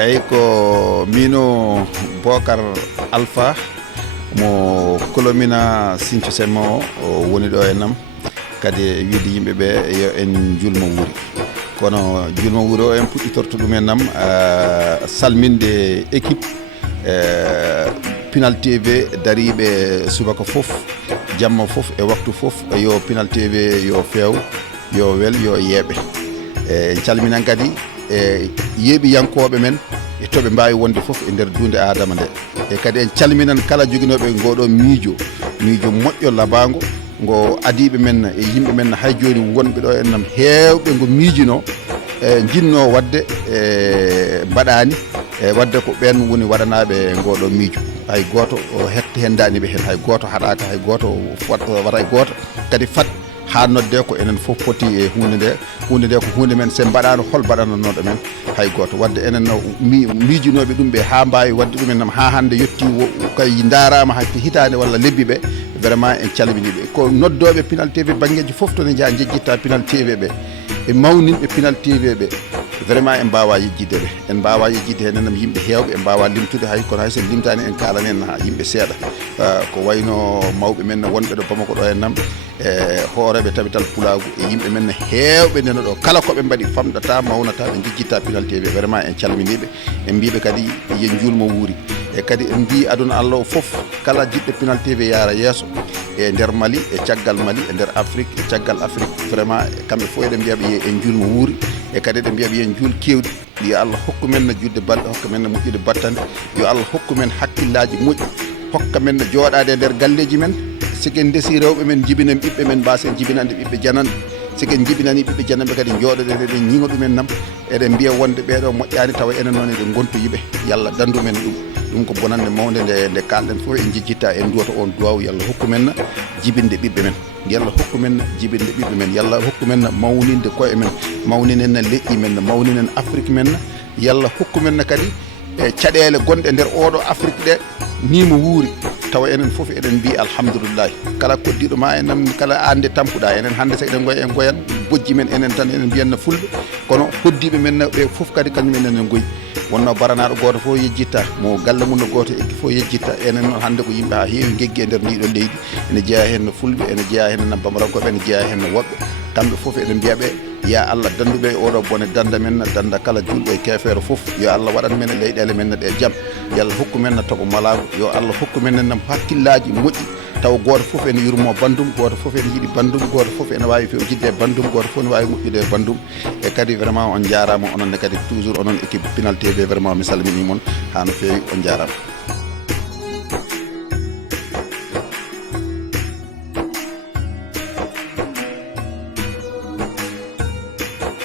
eyyi ko mino Bocar Alpha mo kolomina Sinthiou Semma o woni ɗo e nam kadi wiide yimɓeɓe yo en julmo wuuri kono julmo wuuri o en puɗɗitorto ɗum e nam salminde équipe Pinal TV dariɓe subaka foof jamma foof e waktu foof yo Pinal TV yo feew yo wel yo yeeɓe calminan kadi yeeɓiyankoɓe men e toɓe mbawi wonde foof e nder dunde adama nde e kadi en calminan kala joguinoɓe ngoɗo miijo moƴƴo labango ngo adiɓe men e yimɓe men hay joni wonɓe ɗo en nam hewɓe ngo miijino jinno wadde mbaɗani wadde ko ɓen woni waɗanaɓe ngoɗo miijo hay goto hendaniɓe hen hay goto haɗaka hay goto waɗa hay goto kadi fat ha nodde ko enen fof poti e hunde nde ko hunde men se mbaɗano hol mbaɗananoɗo men hay goto wadde enen miijunoɓe ɗum ɓe ha mbawi wadde ɗumen nam ha hande yetti kay darama hakki hitande walla lebbi ɓe vraiment en calminiɓe ko noddoɓe Pinal TV banggueji foof to ne jaa jejjitta Pinal TV ɓe e mawninɓe Pinal TV ɓe vraiment en mbawa yejjide ɓe en mbawa yejjide hen enam yimɓe hewɓe en mbawa limtude hay kono hay sen limtani en kalani en ha yimɓe seeɗa ko wayno mawɓe men wonɓe ɗo Bamako ɗo en nam hooreɓe tabital pulagu e yimɓe men hewɓe nena ɗo kala koɓe mbaɗi famɗata mawnata ɓe jejjitta Pinal TV vraiment en calminiɓe en mbiɓe kadi yen julmo wuuri e kadi en mbi aduna Allah o foof kala jiɗɗo Pinal TV yaara yeeso e nder Mali e caggal Mali e nder Afrique e caggal Afrique vraiment kamɓe fof eɗen mbiyaɓe en julmo wuuri e kadi eɗen mbiyaɓe yen juul kewɗi yo Allah hokku men no judde balɗe hokka men no moƴƴude battande yo Allah hokku men hakkillaji moƴƴi hokka men no jooɗade e nder galleji men siken desi rewɓe men jibinen ɓiɓɓe men mbasen jibinande ɓiɓɓe jananɓe siken jibinani ɓiɓɓe jananɓe kadi jooɗoɗe eɗen ñiiŋa ɗumen nam eɗen mbiya wonde ɓeɗo moƴƴani tawa enen noon eɗen gontoyiɓe yallah dandumen ɗum ko bonande mawde nde kalɗen fof en jejjitta en duwata on duwaw yallah hokku men jibinde ɓiɓɓe men yallah hokku men jibinde ɓiɓɓe men yallah hokku men mawninde koye men mawninen leƴƴi men mawninen Afrique men yallah hokku men kadi e caɗele gonɗe nder oɗo Afrique ɗe nimo wuuri tawa enen fof eɗen mbi alhamdoulillahi kala koddiɗo ma enen kala ande tampuɗa enen hande so eɗen goya en goyan bojji men enen tan enen mbiyanno fulɓe kono hoddiɓe men ɓe fof kadi kañumen enen goyi wonno baranaɗo goto fof yejjitta mo galle mum no goto eggi fof yejjitta enen noon hande ko yimɓe ha heewi geggi e nder ndiɗo leydi ene jeeya hen no fulɓe ene jeeya hen no bamarankoɓe ene jeeya hen no woɓɓe kamɓe fof eɗen mbiyaɓe ya Allah danduɓe oɗo bone danda men danda kala julɗo e kefere fof yo Allah waɗan men leyɗele men ɗe jaam yo Allah hokku men toɓo malago yo Allah hokku men nam hakkillaji moƴƴi taw goto fof ene yurmo bandum goto fof ene yiiɗi bandum goto fof ene wawi fewjidde e bandum goto fof ne wawi moƴƴude e bandum e kadi vraiment on jarama ononne kadi toujours onon équipe Pinal TV vraiment mi salmini moon ha no fewi on jarama